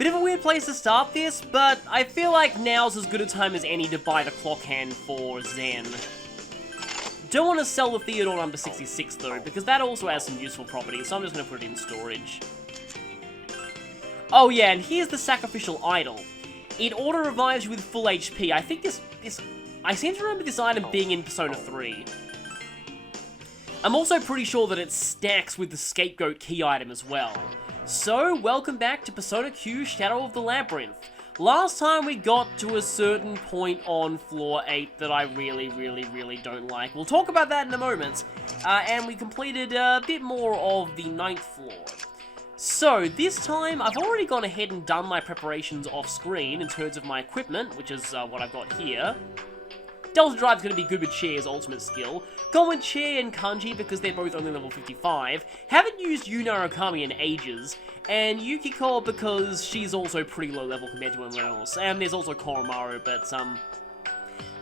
Bit of a weird place to start this, but I feel like now's as good a time as any to buy the clock hand for Zen. Don't want to sell the Theodore number 66 though, because that also has some useful properties, so I'm just going to put it in storage. Oh yeah, and here's the Sacrificial Idol. It auto-revives you with full HP. I think I seem to remember this item being in Persona 3. I'm also pretty sure that it stacks with the Scapegoat key item as well. So, welcome back to Persona Q Shadow of the Labyrinth. Last time we got to a certain point on floor 8 that I really don't like. We'll talk about that in a moment. And we completed a bit more of the 9th floor. So, this time, I've already gone ahead and done my preparations off-screen in terms of my equipment, which is what I've got here. Delta Drive's going to be good with Chie's ultimate skill. Gone with Chie and Kanji because they're both only level 55. Haven't used Yu Narukami in ages. And Yukiko because she's also pretty low level compared to everyone else. And there's also Koromaru, but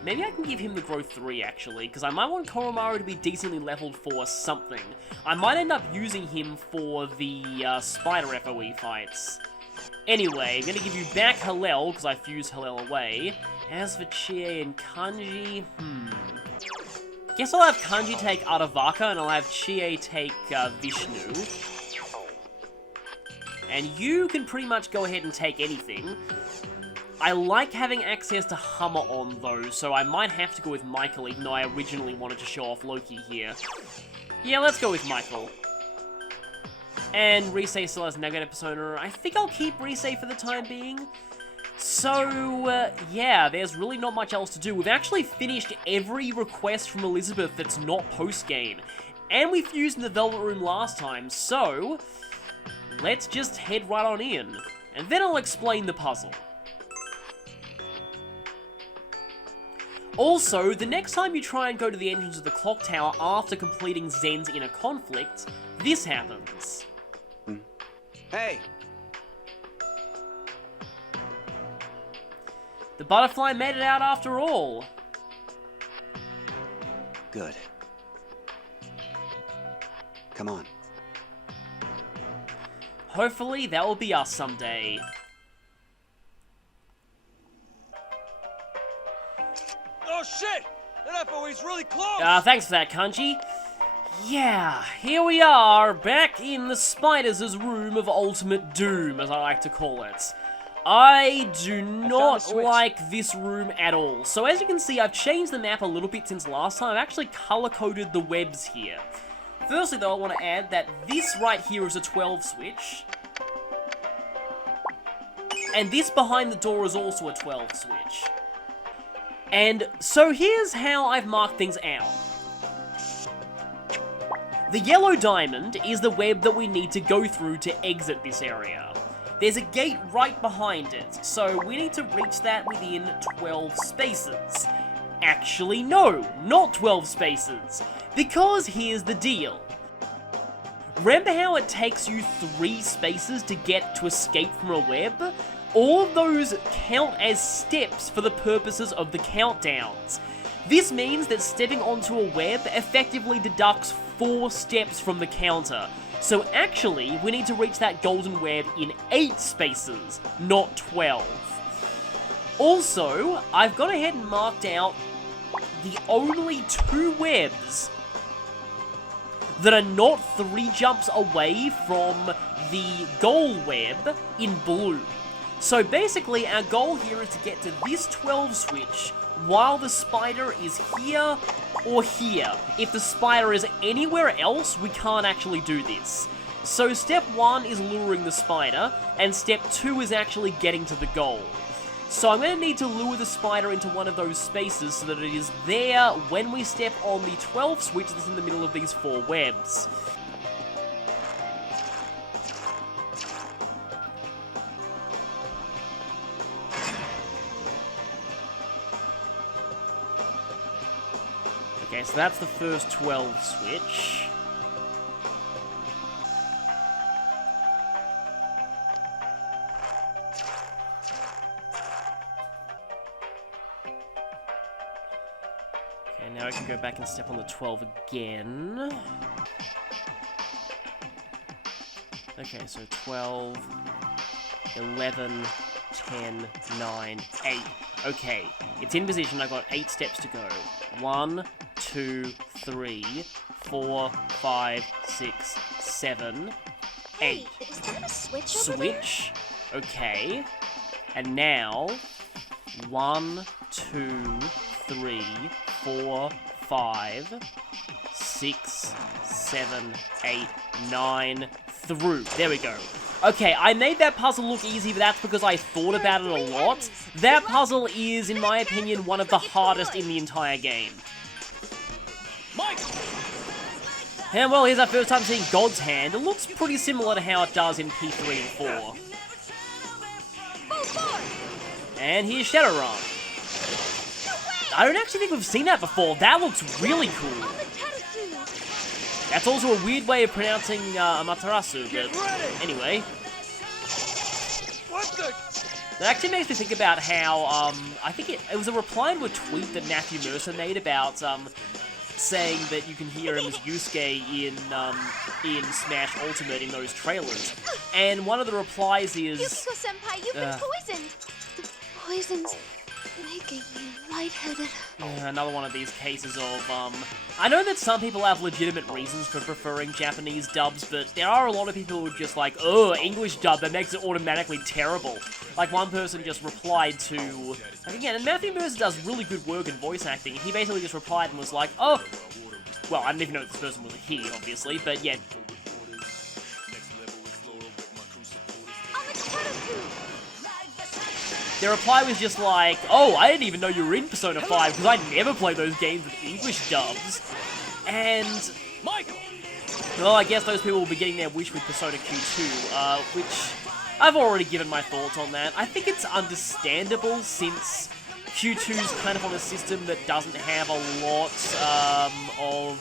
maybe I can give him the growth 3 actually, because I might want Koromaru to be decently leveled for something. I might end up using him for the Spider FOE fights. Anyway, I'm going to give you back Hallel, because I fused Hallel away. As for Chie and Kanji, guess I'll have Kanji take Adavaka, and I'll have Chie take Vishnu. And you can pretty much go ahead and take anything. I like having access to Hammer on, though, so I might have to go with Michael, even though I originally wanted to show off Loki here. Yeah, let's go with Michael. And Risei still has Negative Persona. I think I'll keep Risei for the time being. So, yeah, there's really not much else to do. We've actually finished every request from Elizabeth that's not post-game. And we fused in the Velvet Room last time, so let's just head right on in. And then I'll explain the puzzle. Also, the next time you try and go to the entrance of the clock tower after completing Zen's inner conflict, this happens. Hey! The butterfly made it out after all. Good. Come on. Hopefully, that will be us someday. Oh shit! That FOE's really close! Thanks for that, Kanji. Yeah, here we are, back in the Spiders' room of ultimate doom, as I like to call it. I do not like this room at all. So as you can see, I've changed the map a little bit since last time. I've actually color-coded the webs here. Firstly, though, I want to add that this right here is a 12 switch. And this behind the door is also a 12 switch. And so here's how I've marked things out. The yellow diamond is the web that we need to go through to exit this area. There's a gate right behind it, so we need to reach that within 12 spaces. Actually, no, not 12 spaces, because here's the deal. Remember how it takes you 3 spaces to get to escape from a web? All of those count as steps for the purposes of the countdowns. This means that stepping onto a web effectively deducts 4 steps from the counter. So actually, we need to reach that golden web in 8 spaces, not 12. Also, I've gone ahead and marked out the only 2 webs that are not 3 jumps away from the goal web in blue. So basically, our goal here is to get to this 12 switch while the spider is here or here. If the spider is anywhere else, we can't actually do this. So step 1 is luring the spider, and step 2 is actually getting to the goal. So I'm going to need to lure the spider into one of those spaces so that it is there when we step on the 12 switch that's in the middle of these 4 webs. Okay, so that's the first 12 switch. Okay, now I can go back and step on the 12 again. Okay, so 12. 11, 10, 9, 8. Okay, it's in position. I've got 8 steps to go. 1, 2, 3, 4, 5, 6, 7, 8. Hey, is that a switch over there? Switch. Okay. And now, 1, 2, 3, 4, 5, 6, 7, 8, 9, through. There we go. Okay, I made that puzzle look easy, but that's because I thought about it a lot. That puzzle is, in my opinion, one of the hardest in the entire game. Mike! And well, here's our first time seeing God's Hand. It looks pretty similar to how it does in P3 and 4. And here's Shadowrun. I don't actually think we've seen that before. That looks really cool. That's also a weird way of pronouncing Amaterasu, but anyway. What the? That actually makes me think about how, I think it was a reply to a tweet that Matthew Mercer made about, saying that you can hear him as Yusuke in Smash Ultimate in those trailers. And one of the replies is... Yukiko-senpai, you've been poisoned! The poison's making me lightheaded. Another one of these cases of, I know that some people have legitimate reasons for preferring Japanese dubs, but there are a lot of people who are just like, oh, English dub, that makes it automatically terrible. Like, one person just replied to, like, again, and Matthew Mercer does really good work in voice acting, he basically just replied and was like, oh, well, I don't even know if this person was a he, obviously, but yeah. Their reply was just like, oh, I didn't even know you were in Persona 5, because I never play those games with English dubs. And, well, I guess those people will be getting their wish with Persona Q2, which I've already given my thoughts on that. I think it's understandable, since Q2's kind of on a system that doesn't have a lot of...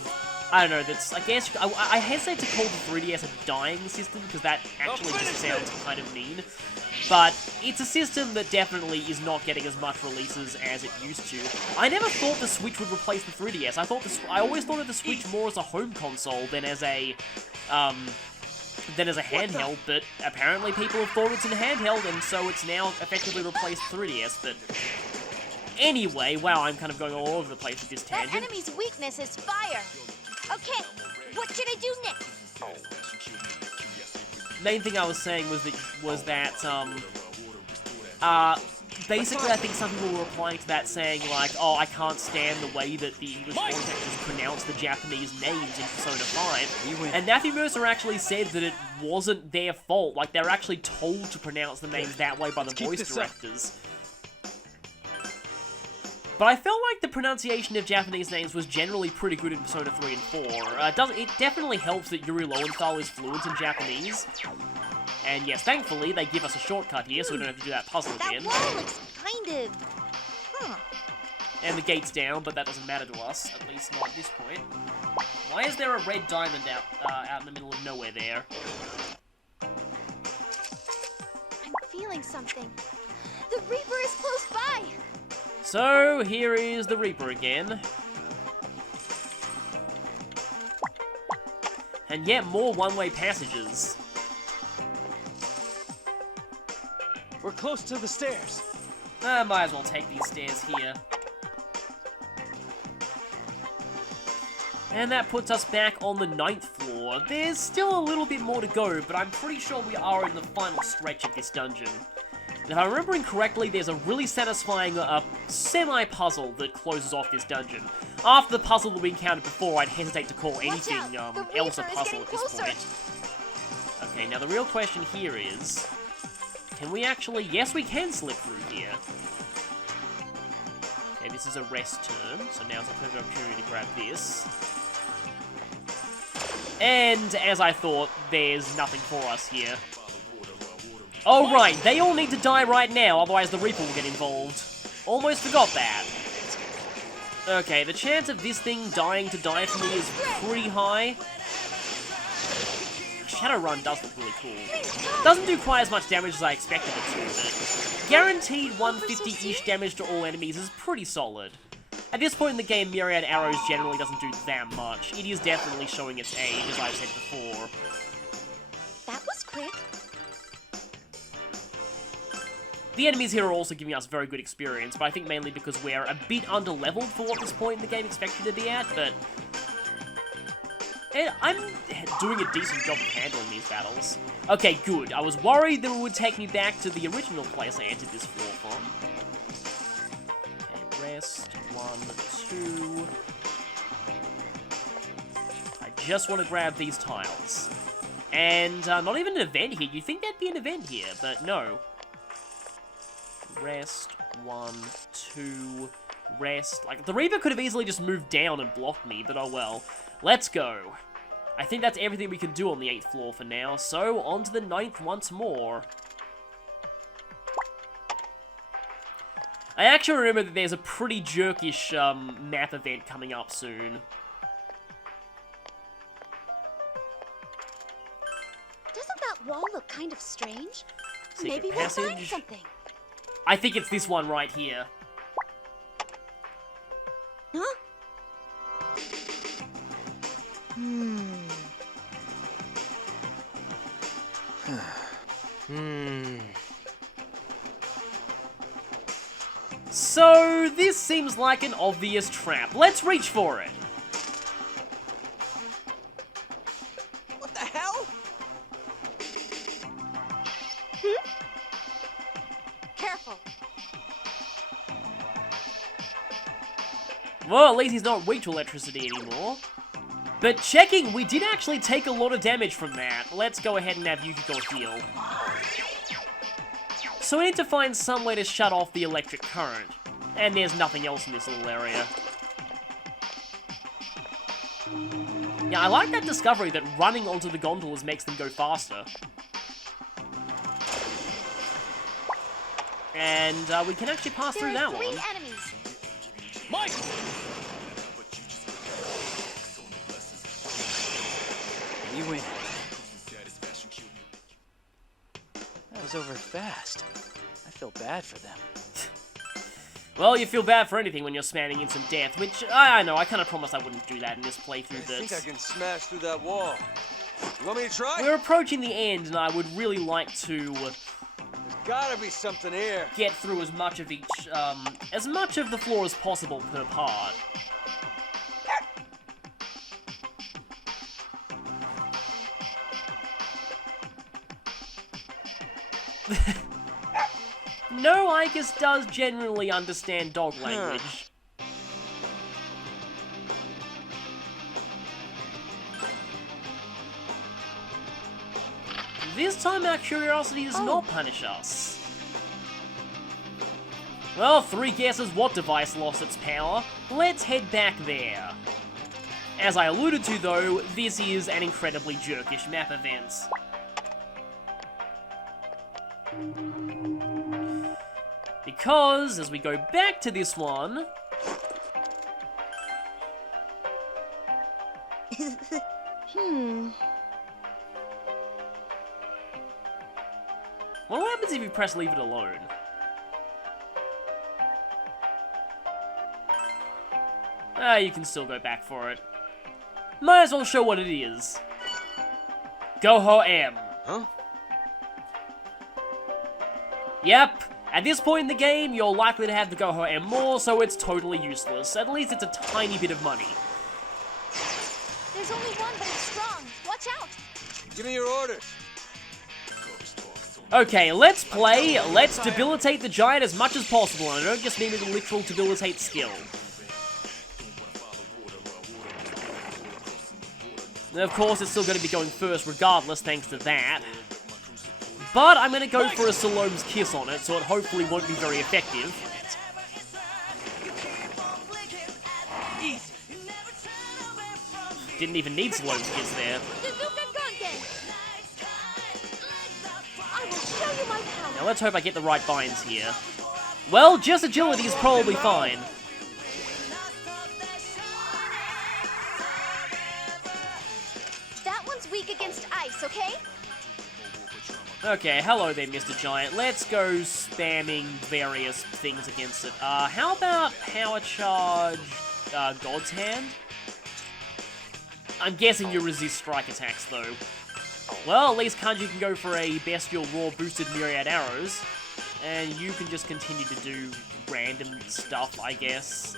I don't know, that's, I guess, I hesitate to call the 3DS a dying system, because that actually just sounds kind of mean. But it's a system that definitely is not getting as much releases as it used to. I never thought the Switch would replace the 3DS. I always thought of the Switch more as a home console than as a handheld, but apparently people have thought it's in handheld, and so it's now effectively replaced 3DS, but... Anyway, wow, I'm kind of going all over the place with this tangent. That enemy's weakness is fire! Okay, what should I do next? Main thing I was saying was that basically I think some people were replying to that saying like, oh, I can't stand the way that the English voice actors pronounce the Japanese names in Persona 5. And Matthew Mercer actually said that it wasn't their fault, like they're actually told to pronounce the names that way by the voice directors. But I felt like the pronunciation of Japanese names was generally pretty good in Persona 3 and 4. It definitely helps that Yuri Lowenthal is fluent in Japanese. And yes, thankfully, they give us a shortcut here, so we don't have to do that puzzle again. That wall looks kind of... And the gate's down, but that doesn't matter to us, at least not at this point. Why is there a red diamond out in the middle of nowhere there? I'm feeling something. The Reaper is close by! So, here is the Reaper again. And yet, more one-way passages. We're close to the stairs. I might as well take these stairs here. And that puts us back on the 9th floor. There's still a little bit more to go, but I'm pretty sure we are in the final stretch of this dungeon. And if I'm remembering correctly, there's a really satisfying semi-puzzle that closes off this dungeon. After the puzzle that we encountered before, I'd hesitate to call anything else a puzzle at this point. Okay, now the real question here is... Can we actually... Yes, we can slip through here. Okay, this is a rest turn, so now's a perfect opportunity to grab this. And, as I thought, there's nothing for us here. Oh, right, they all need to die right now, otherwise the Reaper will get involved. Almost forgot that. Okay, the chance of this thing dying to die for me is pretty high. Shadowrun does look really cool. Doesn't do quite as much damage as I expected it to, but guaranteed 150-ish damage to all enemies is pretty solid. At this point in the game, Myriad Arrows generally doesn't do that much. It is definitely showing its age, as I've said before. That was quick. The enemies here are also giving us very good experience, but I think mainly because we're a bit under-leveled for what this point in the game expects you to be at, but... I'm doing a decent job of handling these battles. Okay, good. I was worried that it would take me back to the original place I entered this floor from. Okay, rest. 1, 2... I just want to grab these tiles. And not even an event here. You'd think there'd be an event here, but no. Rest, 1, 2, rest. Like, the Reaper could have easily just moved down and blocked me, but oh well. Let's go. I think that's everything we can do on the 8th floor for now, so on to the 9th once more. I actually remember that there's a pretty jerkish map event coming up soon. Doesn't that wall look kind of strange? Secret Maybe we'll find passage. something. I think it's this one right here. Huh? So, this seems like an obvious trap. Let's reach for it. What the hell? Careful. Well, at least he's not weak to electricity anymore. But checking, we did actually take a lot of damage from that. Let's go ahead and have Yukiko heal. So we need to find some way to shut off the electric current. And there's nothing else in this little area. Yeah, I like that discovery that running onto the gondolas makes them go faster. And we can actually pass through There that are 3 one. enemies. Mike! You win. That was over fast. I feel bad for them. Well, you feel bad for anything when you're spamming instant death, which, I know, I kind of promised I wouldn't do that in this playthrough, I think I but... can smash through that wall. You want me to try? We're approaching the end, and I would really like to There's gotta be something here. get through as much of as much of the floor as possible per part. No, Icus does genuinely understand dog language. This time our curiosity does not punish us. Well, 3 guesses what device lost its power. Let's head back there. As I alluded to though, this is an incredibly jerkish map event. Because, as we go back to this one... What happens if you press leave it alone? You can still go back for it. Might as well show what it is. Goho M. Huh? Yep. At this point in the game, you're likely to have the Goho M more, so it's totally useless. At least it's a tiny bit of money. There's only one, but it's strong. Watch out. Give me your orders. Okay, let's play. Let's debilitate the giant as much as possible, and I don't just mean with a literal debilitate skill. And of course, it's still going to be going first regardless, thanks to that. But I'm going to go for a Salome's Kiss on it, so it hopefully won't be very effective. Didn't even need Salome's Kiss there. I will show you my power. Now let's hope I get the right binds here. Well, just agility is probably fine. That one's weak against ice, okay? Okay, hello there, Mr. Giant. Let's go spamming various things against it. How about Power Charge, God's Hand? I'm guessing you resist strike attacks, though. Well, at least Kanji can go for a Bestial Roar boosted Myriad Arrows. And you can just continue to do random stuff, I guess.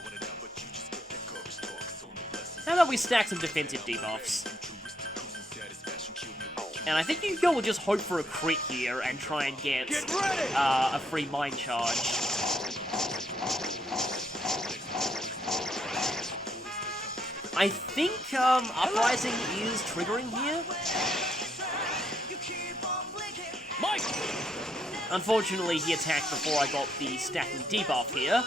How about we stack some defensive debuffs? And I think you will just hope for a crit here and try and get a free mind charge. I think Uprising is triggering here. Mike! Unfortunately, he attacked before I got the stacking debuff here.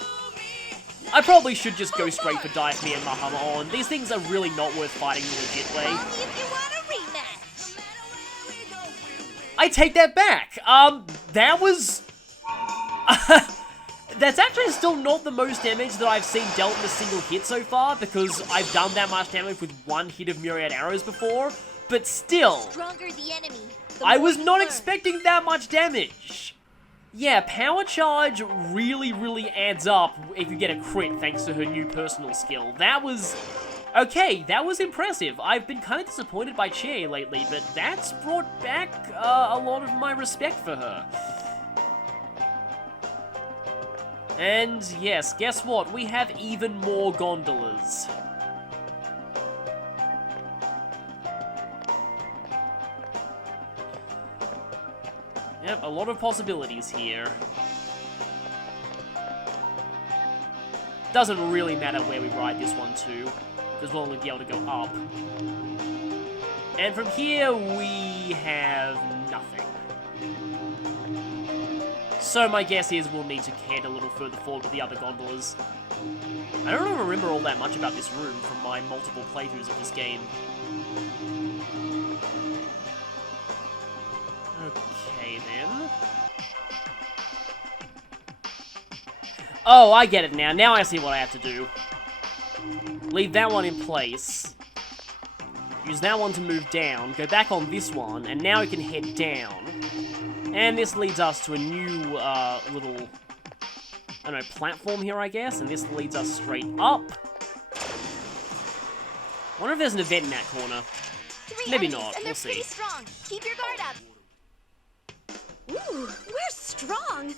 I probably should just go straight for Dive Me and Mahama on. These things are really not worth fighting the legit way. Only if you want a rematch. I take that back. That was... That's actually still not the most damage that I've seen dealt in a single hit so far, because I've done that much damage with one hit of Myriad Arrows before, but still, Stronger the enemy, the I more was you not learn. expecting that much damage. Yeah, Power Charge really adds up if you get a crit thanks to her new personal skill. That was... okay, that was impressive. I've been kind of disappointed by Chie lately, but that's brought back a lot of my respect for her. And yes, guess what? We have even more gondolas. Yep, a lot of possibilities here. Doesn't really matter where we ride this one to, because we'll only be able to go up. And from here, we have nothing. So my guess is we'll need to head a little further forward with the other gondolas. I don't really remember all that much about this room from my multiple playthroughs of this game. Okay then. Oh, I get it now. Now I see what I have to do. Leave that one in place. Use that one to move down. Go back on this one, and now we can head down. And this leads us to a new, little, I don't know, platform here, I guess. And this leads us straight up. I wonder if there's an event in that corner. Three Maybe enemies, not, and we'll they're pretty see. strong. Keep your guard up. Ooh, we're strong.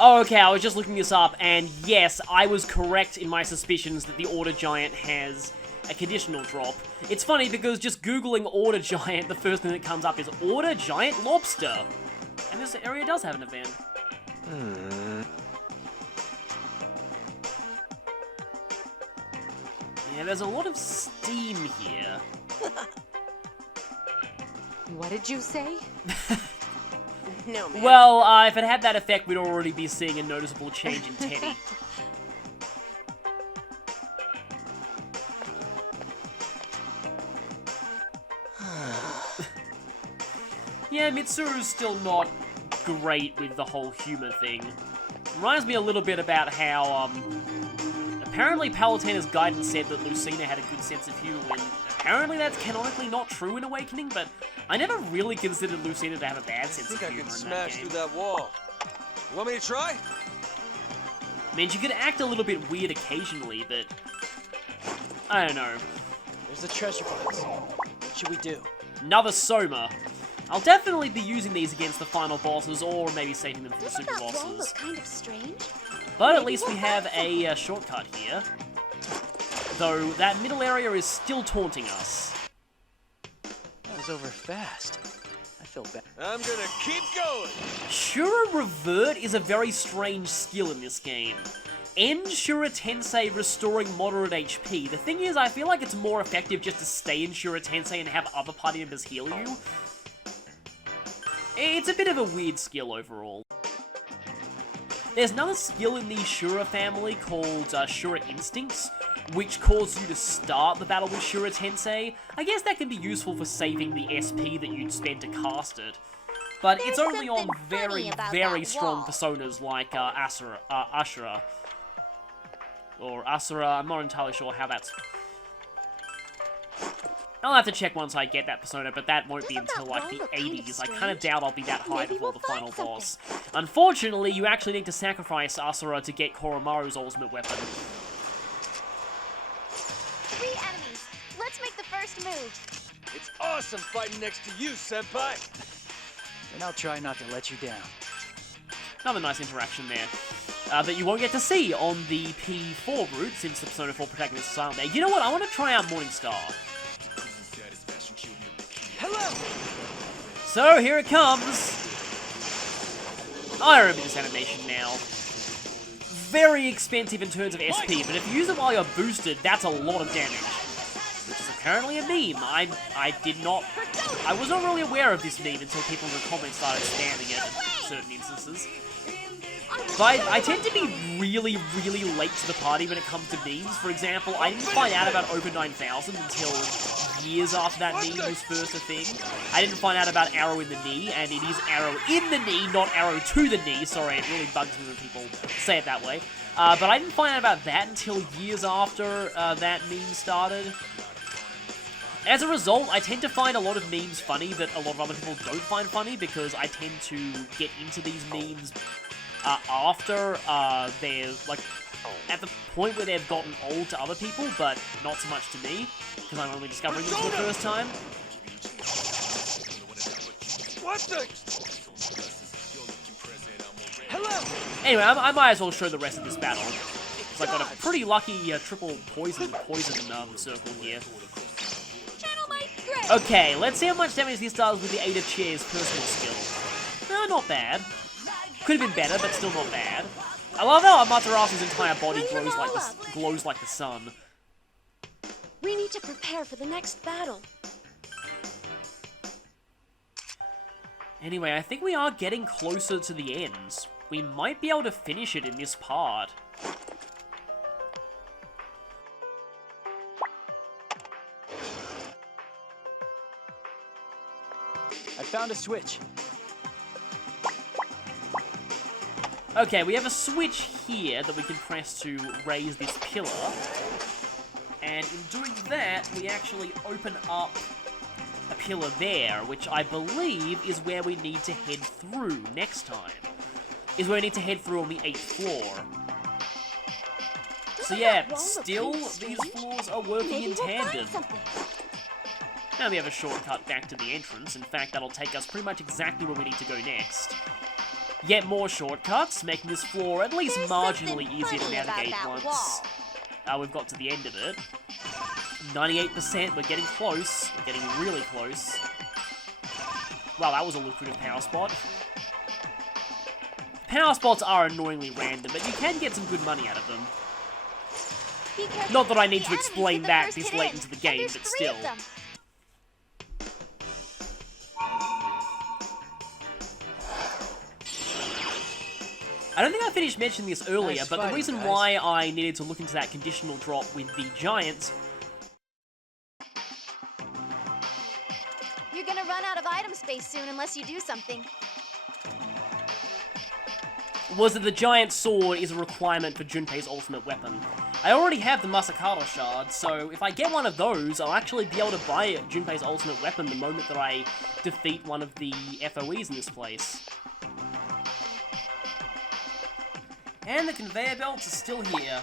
Oh, okay, I was just looking this up, and yes, I was correct in my suspicions that the Order Giant has a conditional drop. It's funny because just googling Order Giant, the first thing that comes up is Order Giant Lobster. And this area does have an event. Yeah, there's a lot of steam here. What did you say? No, man. Well, if it had that effect, we'd already be seeing a noticeable change in Teddy. Yeah, Mitsuru's still not great with the whole humor thing. Reminds me a little bit about how, apparently Palutena's guidance said that Lucina had a good sense of humor, when apparently that's canonically not true in Awakening, but I never really considered Lucina to have a bad sense I of think I humor can in that smash game. through that wall. You want me to try? I mean, she could act a little bit weird occasionally, but I don't know. There's the treasure box. What should we do? Another Soma. I'll definitely be using these against the final bosses, or maybe saving them for the Doesn't super that wall bosses. look kind of strange? But at least we have a shortcut here. Though that middle area is still taunting us. That was over fast. I feel bad. I'm gonna keep going. Shura Revert is a very strange skill in this game. End Shura Tensei restoring moderate HP. The thing is, I feel like it's more effective just to stay in Shura Tensei and have other party members heal you. It's a bit of a weird skill overall. There's another skill in the Shura family called Shura Instincts, which causes you to start the battle with Shura Tensei. I guess that can be useful for saving the SP that you'd spend to cast it. But it's There's only on something funny about very that strong wall. personas like Ashura. Or Asura, I'm not entirely sure how that's... I'll have to check once I get that persona, but that won't be Doesn't until that like wall the look kind of 80s. I kind of strange? doubt I'll be that high Maybe before we'll the final find boss. Unfortunately, you actually need to sacrifice Asura to get Koromaru's ultimate weapon. 3 enemies. Let's make the first move. It's awesome fighting next to you, senpai. and I'll try not to let you down. Another nice interaction there. That you won't get to see on the P4 route, since the Persona 4 protagonists aren't there. You know what? I want to try out Morningstar. Hello! So, here it comes. I remember this animation now. Very expensive in terms of SP, but if you use it while you're boosted, that's a lot of damage. Which is apparently a meme. I was not really aware of this meme until people in the comments started spamming it in certain instances. But I tend to be really, really late to the party when it comes to memes. For example, I didn't find out about Open 9000 until years after that meme was first a thing. I didn't find out about Arrow in the Knee, and it is Arrow in the Knee, not Arrow to the Knee. Sorry, it really bugs me when people say it that way. But I didn't find out about that until years after that meme started. As a result, I tend to find a lot of memes funny that a lot of other people don't find funny, because I tend to get into these memes after they're, like, at the point where they've gotten old to other people, but not so much to me, because I'm only discovering them for the first time. What the? Hello! Anyway, I might as well show the rest of this battle, because I got a pretty lucky triple poison circle here. Okay, let's see how much damage this does with the Ada Chair's personal skill. No, not bad. Could have been better, but still not bad. I love how Amaterasu's entire body glows like the sun. We need to prepare for the next battle. Anyway, I think we are getting closer to the end. We might be able to finish it in this part. I found a switch. Okay, we have a switch here that we can press to raise this pillar. And in doing that, we actually open up a pillar there, which I believe is where we need to head through next time. Is where we need to head through on the 8th floor. So yeah, still, these floors are working in tandem. Now we have a shortcut back to the entrance. In fact, that'll take us pretty much exactly where we need to go next. Yet more shortcuts, making this floor at least marginally easier to navigate once we've got to the end of it. 98%, we're getting close. We're getting really close. Wow, that was a lucrative power spot. Power spots are annoyingly random, but you can get some good money out of them. Not that I need to explain that this late into the game, but still. I don't think I finished mentioning this earlier, Nice but the fighting, reason guys. why I needed to look into that conditional drop with the Giants You're gonna run out of item space soon unless you do something. was that the Giant Sword is a requirement for Junpei's ultimate weapon. I already have the Masakata Shard, so if I get one of those, I'll actually be able to buy Junpei's ultimate weapon the moment that I defeat one of the FOEs in this place. And the conveyor belts are still here.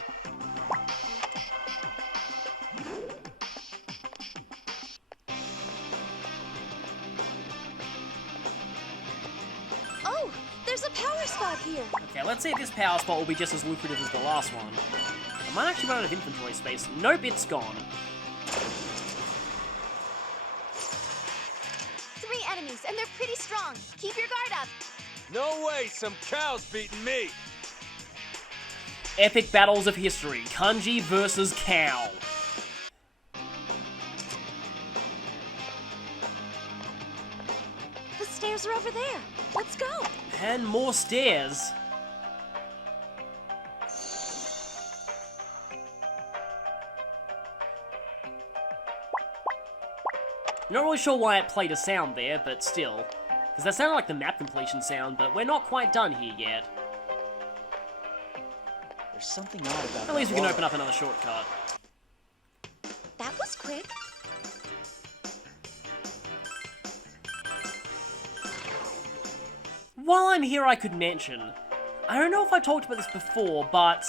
Oh, there's a power spot here. Okay, let's see if this power spot will be just as lucrative as the last one. I might actually run out of inventory space. Nope, it's gone. 3 enemies, and they're pretty strong. Keep your guard up. No way, some cow's beating me. Epic battles of history. Kanji versus Cow. The stairs are over there. Let's go. And more stairs. Not really sure why it played a sound there, but still. Because that sounded like the map completion sound, but we're not quite done here yet. There's something odd about At least we can that open up another shortcut. That was quick. While I'm here, I could mention, I don't know if I talked about this before, but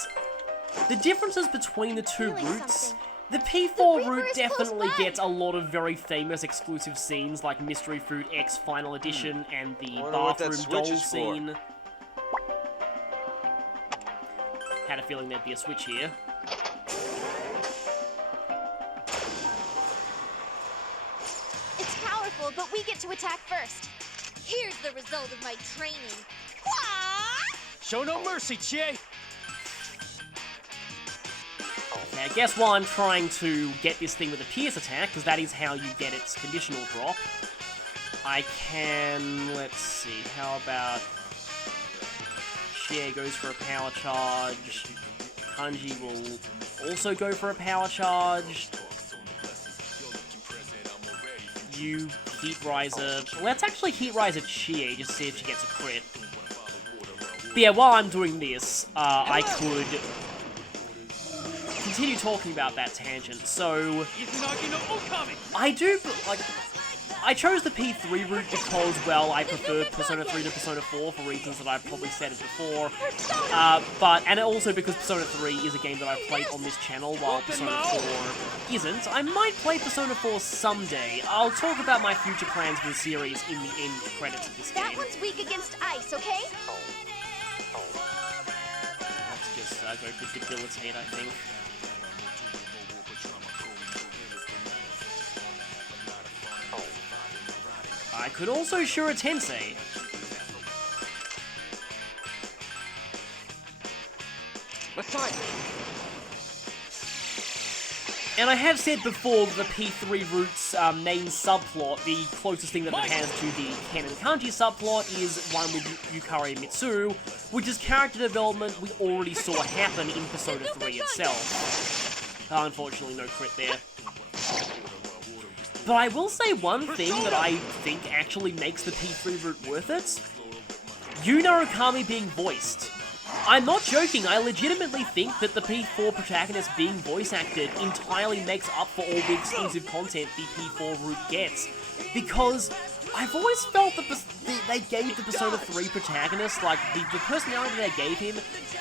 the differences between the two Feeling routes something. The P4 The route river is close definitely by. gets a lot of very famous exclusive scenes like Mystery Fruit X Final Edition and the Wonder what that bathroom switch doll is for. scene. Had a feeling there'd be a switch here. It's powerful, but we get to attack first. Here's the result of my training. Wah! Show no mercy, Chie! Okay, I guess while I'm trying to get this thing with a Pierce attack, because that is how you get its conditional drop, I can... let's see, how about... Share goes for a power charge. Kanji will also go for a power charge. You Heat Riser... let's actually Heat Riser Chie, just see if she gets a crit. But yeah, while I'm doing this, I could continue talking about that tangent. So, I do, like, I chose the P3 route because, well, I preferred Persona 3 to Persona 4 for reasons that I've probably said it before. And also because Persona 3 is a game that I've played on this channel while Persona 4 isn't. I might play Persona 4 someday. I'll talk about my future plans for the series in the end credits of this game. That one's weak against ice, okay? Let's just go for Debilitate, I think. I could also Shura Tensei. And I have said before that the P3 route's main subplot, the closest thing that it has to the Ken and Kanji subplot, is one with Yukari Mitsuru, which is character development we already saw happen in Persona 3 itself. Unfortunately, no crit there. But I will say one thing that I think actually makes the P3 route worth it. Yu Narukami being voiced. I'm not joking, I legitimately think that the P4 protagonist being voice acted entirely makes up for all the exclusive content the P4 route gets. Because I've always felt that they gave the Persona 3 protagonist, like, the personality they gave him,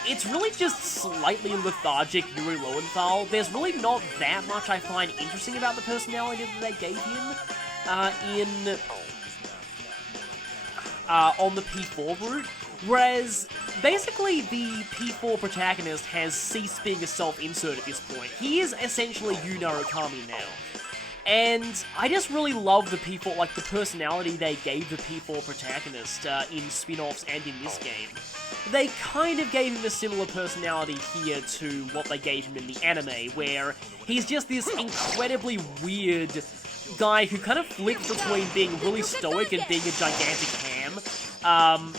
it's really just slightly lethargic Yuri Lowenthal. There's really not that much I find interesting about the personality that they gave him on the P4 route. Whereas, basically, the P4 protagonist has ceased being a self-insert at this point. He is essentially Yu Narukami now. And I just really love the P4, like, the personality they gave the P4 protagonist in spin-offs and in this game. They kind of gave him a similar personality here to what they gave him in the anime, where he's just this incredibly weird guy who kind of flips between being really stoic and being a gigantic ham,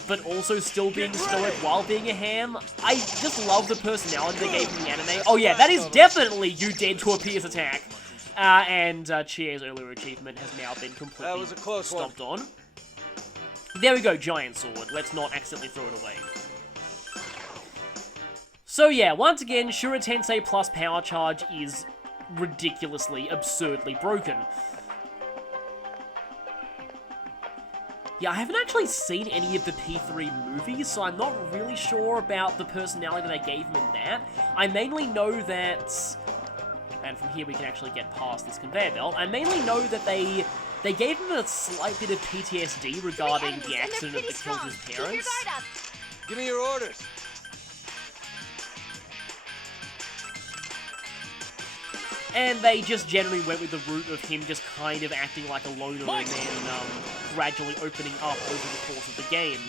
but also still being stoic while being a ham. I just love the personality they gave him in the anime. Oh yeah, that is definitely you dead to a Pierce attack. And Chie's earlier achievement has now been completely That was a close one. stomped on. There we go, Giant Sword. Let's not accidentally throw it away. So yeah, once again, Shura Tensei plus Power Charge is ridiculously, absurdly broken. Yeah, I haven't actually seen any of the P3 movies, so I'm not really sure about the personality that I gave him in that. I mainly know that... and from here we can actually get past this conveyor belt. I mainly know that they gave him a slight bit of PTSD regarding the accident that killed his parents. Give me your orders. And they just generally went with the route of him just kind of acting like a loner and then gradually opening up over the course of the game.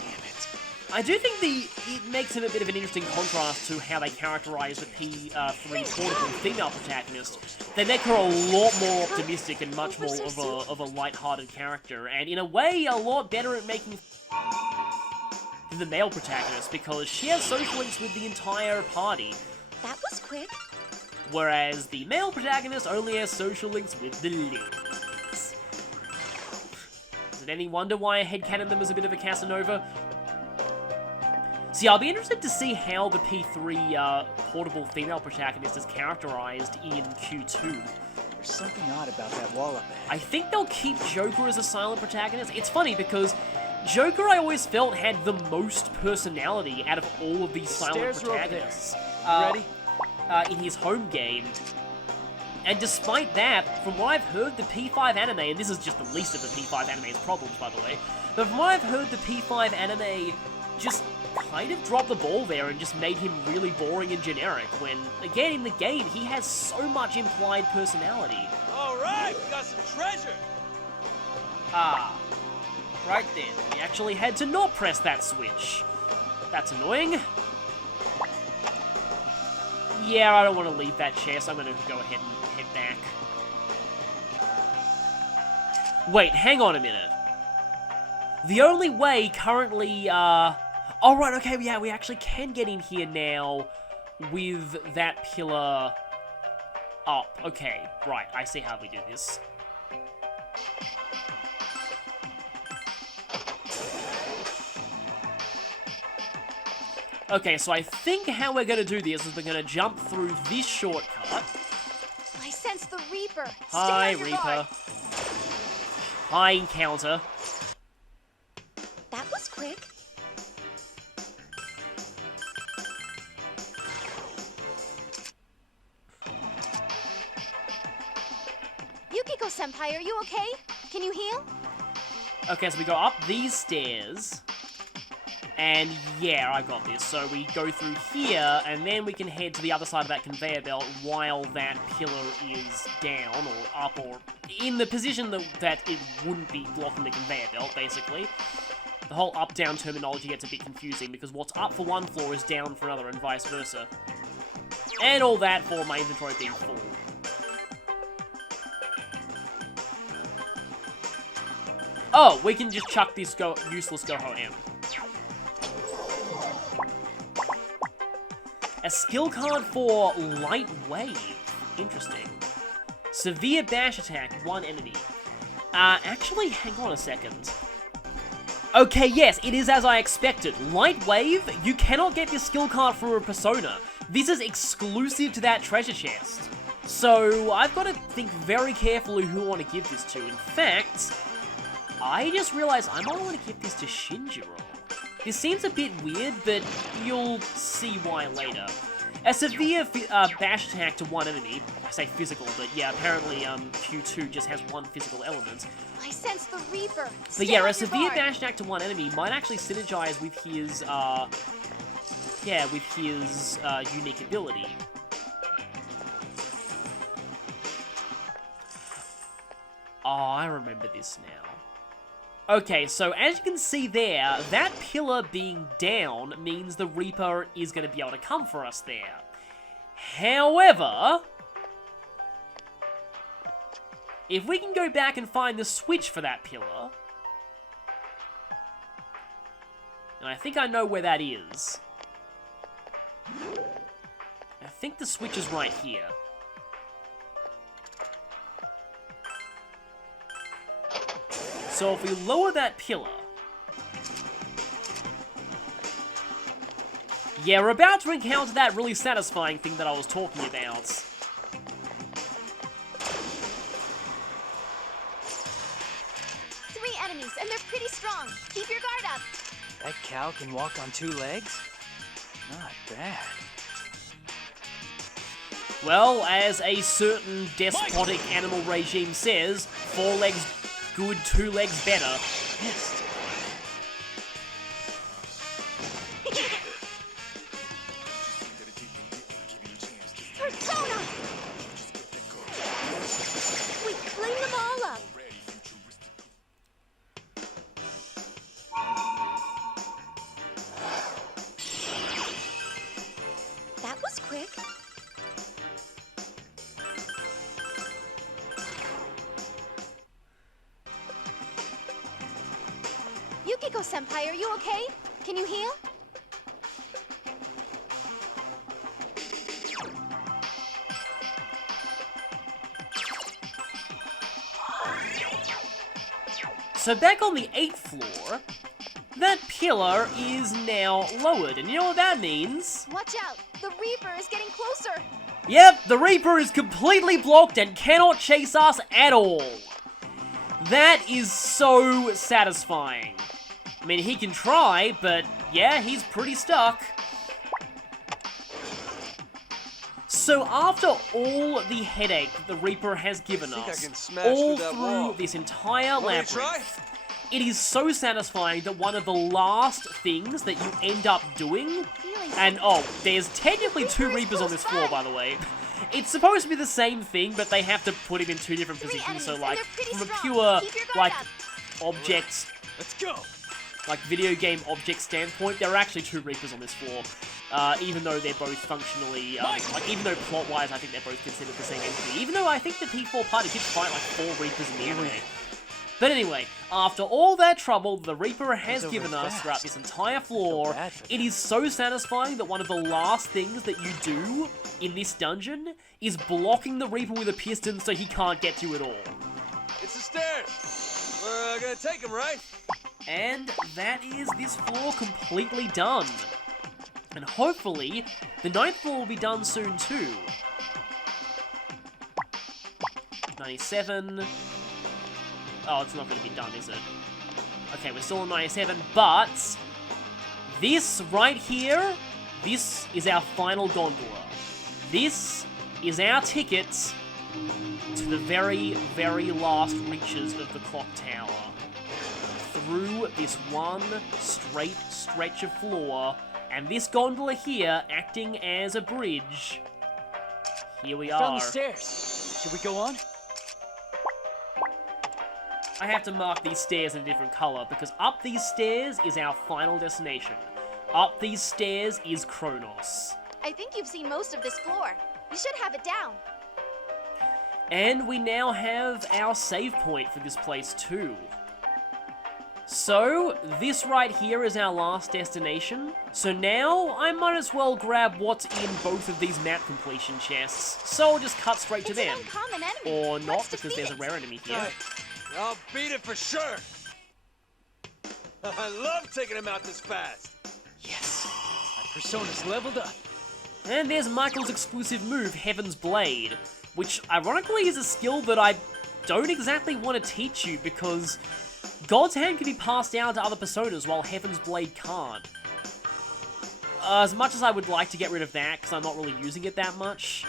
Damn it. I do think it makes him a bit of an interesting contrast to how they characterize the P3 portable female protagonist. They make her a lot more optimistic and much more of a light-hearted character, and in a way, a lot better at making than the male protagonist, because she has social links with the entire party. That was quick. Whereas the male protagonist only has social links with the leads. Is it any wonder why I headcanon them as a bit of a Casanova? See, I'll be interested to see how the P3 portable female protagonist is characterized in Q2. There's something odd about that wall up ahead. I think they'll keep Joker as a silent protagonist. It's funny because Joker, I always felt, had the most personality out of all of these silent Stairs are over there. protagonists. Ready? in his home game. And despite that, from what I've heard, the P5 anime, and this is just the least of the P5 anime's problems, by the way, but from what I've heard, the P5 anime just kind of dropped the ball there and just made him really boring and generic, when, again, in the game, he has so much implied personality. Alright, we got some treasure! Ah, right then, we actually had to not press that switch. That's annoying. Yeah, I don't want to leave that chair, so I'm going to go ahead and head back. Wait, hang on a minute. The only way currently, oh right, okay, yeah, we actually can get in here now with that pillar up. Okay, right, I see how we do this. Okay, so I think how we're gonna do this is we're gonna jump through this shortcut. I sense the Reaper. Hi, Stay on your Reaper. guard. Hi, Encounter. That was quick. Yukiko-senpai, are you okay? Can you heal? Okay, so we go up these stairs. And yeah, I got this. So we go through here, and then we can head to the other side of that conveyor belt while that pillar is down, or up, or in the position that it wouldn't be blocking the conveyor belt, basically. The whole up-down terminology gets a bit confusing, because what's up for one floor is down for another, and vice versa. And all that for my inventory being full. Oh, we can just chuck this useless Go-Ho M. A skill card for Light Wave. Interesting. Severe Bash Attack, one enemy. Actually, hang on a second. Okay, yes, it is as I expected. Light Wave, you cannot get this skill card for a Persona. This is exclusive to that treasure chest. So, I've got to think very carefully who I want to give this to. In fact, I just realized I might want to give this to Shinjiro. This seems a bit weird, but you'll see why later. A severe bash attack to one enemy. I say physical, but yeah, apparently Q2 just has one physical element. I sense the Reaper. But yeah, a severe bash attack to one enemy might actually synergize with his, unique ability. Oh, I remember this now. Okay, so as you can see there, that pillar being down means the Reaper is going to be able to come for us there. However, if we can go back and find the switch for that pillar, and I think I know where that is. I think the switch is right here. So if we lower that pillar... Yeah, we're about to encounter that really satisfying thing that I was talking about. 3 enemies, and they're pretty strong. Keep your guard up. That cow can walk on 2 legs? Not bad. Well, as a certain despotic animal regime says, 4 legs good, 2 legs better. Missed. Persona! We clean them all up. That was quick. Yukiko-senpai, are you okay? Can you heal? So back on the 8th floor, that pillar is now lowered, and you know what that means? Watch out! The Reaper is getting closer! Yep, the Reaper is completely blocked and cannot chase us at all. That is so satisfying. I mean, he can try, but yeah, he's pretty stuck. So after all the headache the Reaper has given I us, can smash all through that through wall. this entire Want me to try? labyrinth, it is so satisfying that one of the last things that you end up doing, and oh, there's technically two Reapers on this floor, by the way. It's supposed to be the same thing, but they have to put him in two different positions, so like, from a pure, like, objects, Let's go. like video game object standpoint, there are actually two Reapers on this floor. Even though they're both functionally, like, even though plot-wise, I think they're both considered the same entity. Even though I think the P4 party did fight like 4 Reapers in the anime. But anyway, after all that trouble the Reaper has given us throughout this entire floor, it is so satisfying that one of the last things that you do in this dungeon is blocking the Reaper with a piston so he can't get to you at all. It's the stairs. We're gonna take him, right? And that is this floor completely done. And hopefully, the 9th floor will be done soon too. 97. Oh, it's not going to be done, is it? Okay, we're still on 97, but this right here, this is our final gondola. This is our ticket to the very, very last reaches of the clock tower. Through this one straight stretch of floor, and this gondola here acting as a bridge. Here we Found are. the stairs. Should we go on? I have to mark these stairs in a different color because up these stairs is our final destination. Up these stairs is Kronos. I think you've seen most of this floor. You should have it down. And we now have our save point for this place too. So, this right here is our last destination. So now, I might as well grab what's in both of these map completion chests. So I'll just cut straight to It's an them. uncommon enemy. Or not, Let's because defeat there's a it. rare enemy here. Right. I'll beat it for sure. I love taking him out this fast. Yes. My persona's leveled up. And there's Michael's exclusive move, Heaven's Blade, which ironically is a skill that I don't exactly want to teach you because God's Hand can be passed down to other personas while Heaven's Blade can't. As much as I would like to get rid of that because I'm not really using it that much.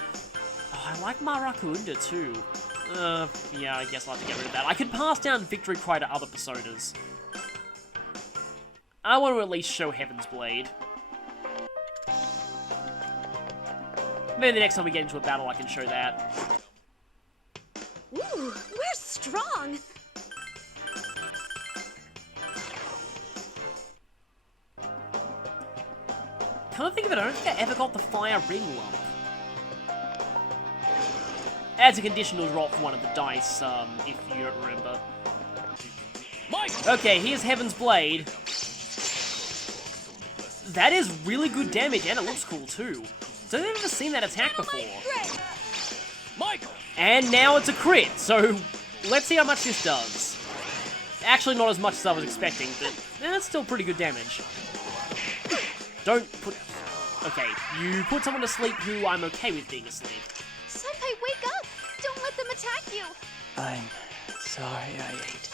Oh, I like Marakunda too. Yeah, I guess I'll have to get rid of that. I could pass down Victory Cry to other personas. I want to at least show Heaven's Blade. Maybe the next time we get into a battle I can show that. Ooh, we're strong. Come to think of it, I don't think I ever got the fire ring lump. Adds a conditional drop for one of the dice, if you don't remember. Mike! Okay, here's Heaven's Blade. That is really good damage, and it looks cool too. So I've never seen that attack before. Great. Michael! And now it's a crit, so let's see how much this does. Actually, not as much as I was expecting, but that's still pretty good damage. Don't put... Okay, you put someone to sleep who I'm okay with being asleep. Senpai, wake up! Don't let them attack you! I'm sorry I ate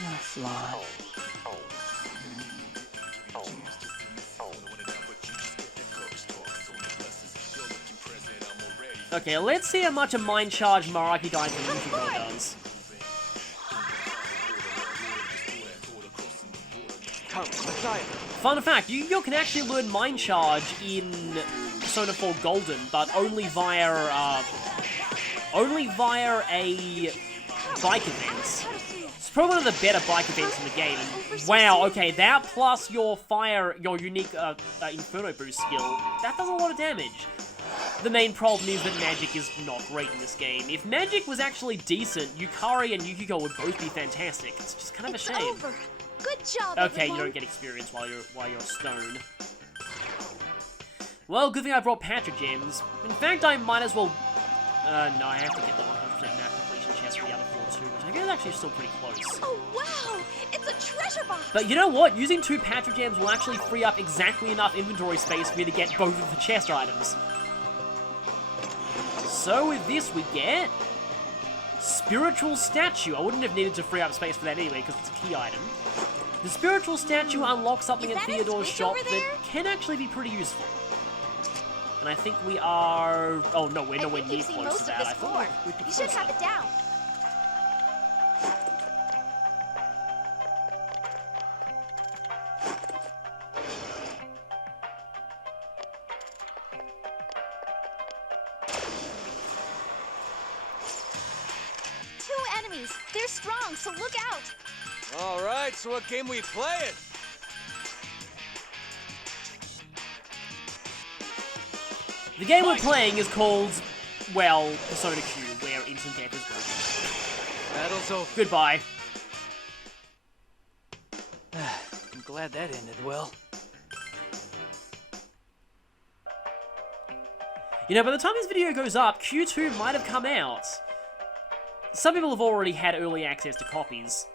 your flan. Okay, let's see how much a Mind Charge Maraki Dine from Yukigo does. Come, let's try it. Fun fact, Yu-Gi-Oh! Can actually learn Mind Charge in Persona 4 Golden, but only via a bike event. It's probably one of the better bike events in the game. And wow, okay, that plus your unique Inferno Boost skill, that does a lot of damage. The main problem is that magic is not great in this game. If magic was actually decent, Yukari and Yukiko would both be fantastic. It's just kind of a It's shame. over. Good job, Okay, you everyone. don't get experience while you're stone. Well, good thing I brought Patrick gems. In fact, I might as well... no, I have to get the 100% map completion chest for the other floor too, which I guess is actually still pretty close. Oh, wow! It's a treasure box! But you know what? Using 2 Patrick gems will actually free up exactly enough inventory space for me to get both of the chest items. So with this, we get... Spiritual Statue. I wouldn't have needed to free up space for that anyway, because it's a key item. The Spiritual Statue unlocks something Is in that a Theodore's switch shop over there? that can actually be pretty useful. And I think we are... Oh, no, we're nowhere I think near you've seen close most to of that. this I floor. thought we'd be You should closer. have it down. Two enemies. They're strong, so look out. All right, so what game we playing? The game we're playing is called, well, Persona Q, where instant death is broken. Battle's over. Goodbye. I'm glad that ended well. You know, by the time this video goes up, Q2 might have come out. Some people have already had early access to copies.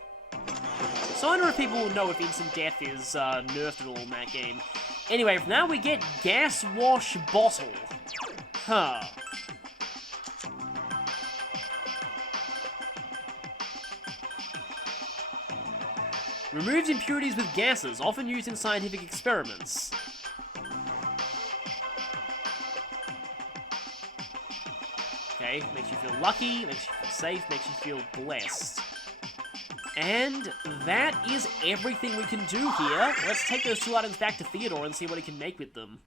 So I wonder if people will know if instant death is nerfed at all in that game. Anyway, from now we get Gas Wash Bottle. Huh. Removes impurities with gases, often used in scientific experiments. Okay, makes you feel lucky, makes you feel safe, makes you feel blessed. And that is everything we can do here. Let's take those two items back to Theodore and see what he can make with them.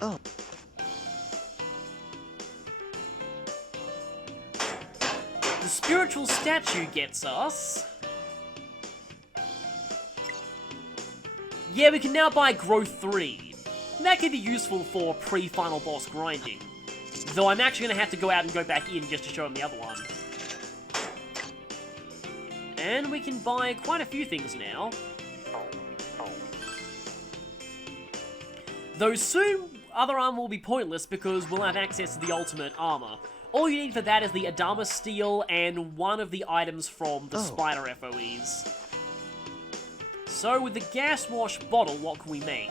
Oh. The spiritual statue gets us. Yeah, we can now buy Growth 3. That could be useful for pre-final boss grinding. Though I'm actually going to have to go out and go back in just to show him the other one. And we can buy quite a few things now. Though soon, other armor will be pointless because we'll have access to the ultimate armor. All you need for that is the Adama Steel and one of the items from the Spider FOEs. So with the Gas Wash Bottle, what can we make?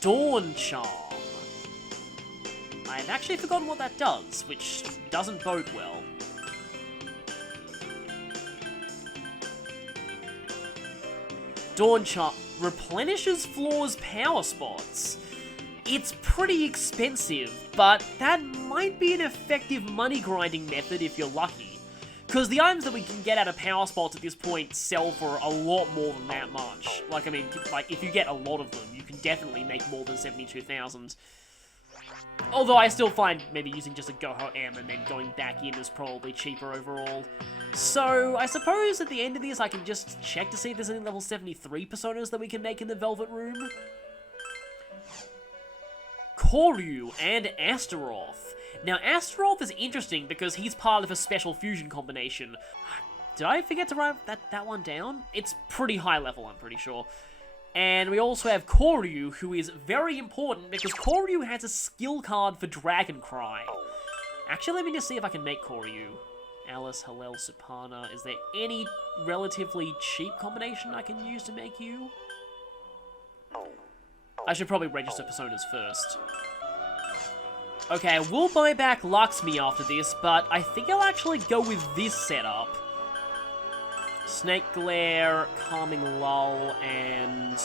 Dawn Charm. I've actually forgotten what that does, which doesn't bode well. Dawn Charm replenishes Floor's power spots. It's pretty expensive, but that might be an effective money grinding method if you're lucky. Because the items that we can get out of power spots at this point sell for a lot more than that much. Like, I mean, like, if you get a lot of them, you can definitely make more than 72,000. Although I still find maybe using just a Goho M and then going back in is probably cheaper overall. So, I suppose at the end of this I can just check to see if there's any level 73 personas that we can make in the Velvet Room. Koryu and Astaroth. Now, Astaroth is interesting because he's part of a special fusion combination. Did I forget to write that one down? It's pretty high level, I'm pretty sure. And we also have Koryu, who is very important because Koryu has a skill card for Dragon Cry. Actually, let me just see if I can make Koryu. Alice, Hallel, Supana. Is there any relatively cheap combination I can use to make you? I should probably register personas first. Okay, we'll buy back Lakshmi after this, but I think I'll actually go with this setup. Snake Glare, Calming Lull, and...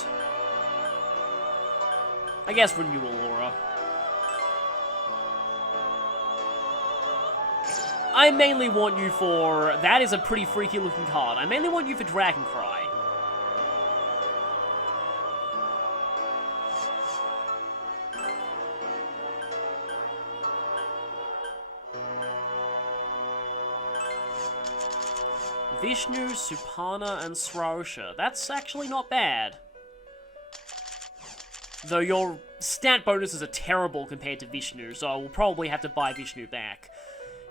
I guess Renewal Aura. I mainly want you for... That is a pretty freaky looking card. I mainly want you for Dragon Cry. Vishnu, Supana, and Sraosha. That's actually not bad. Though your stat bonuses are terrible compared to Vishnu, so I will probably have to buy Vishnu back.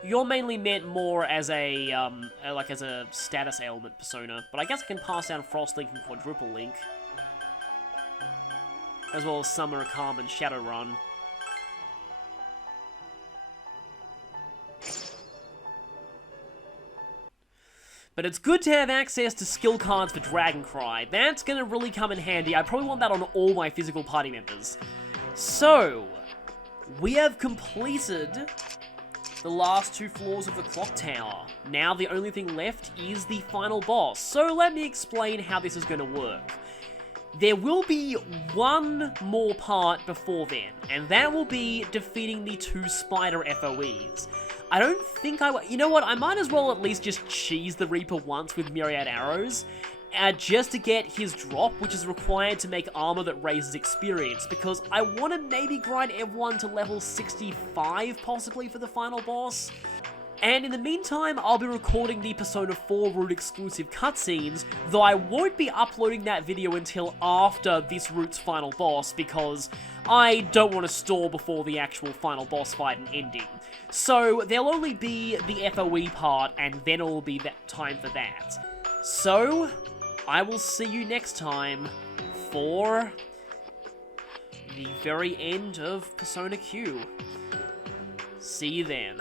You're mainly meant more as a, like as a status ailment persona, but I guess I can pass down Frost Link and Quadruple Link. As well as Summer, Calm, and Shadowrun. But it's good to have access to skill cards for Dragon Cry. That's gonna really come in handy. I probably want that on all my physical party members. So, we have completed the last 2 floors of the clock tower. Now the only thing left is the final boss. So let me explain how this is going to work. There will be one more part before then, and that will be defeating the 2 spider FOEs. I don't think you know what, I might as well at least just cheese the Reaper once with Myriad Arrows, just to get his drop, which is required to make armor that raises experience, because I want to maybe grind everyone to level 65 possibly for the final boss. And in the meantime, I'll be recording the Persona 4 route exclusive cutscenes, though I won't be uploading that video until after this route's final boss, because I don't want to stall before the actual final boss fight and ending. So there'll only be the FOE part, and then it'll be that time for that. So, I will see you next time for the very end of Persona Q. See you then.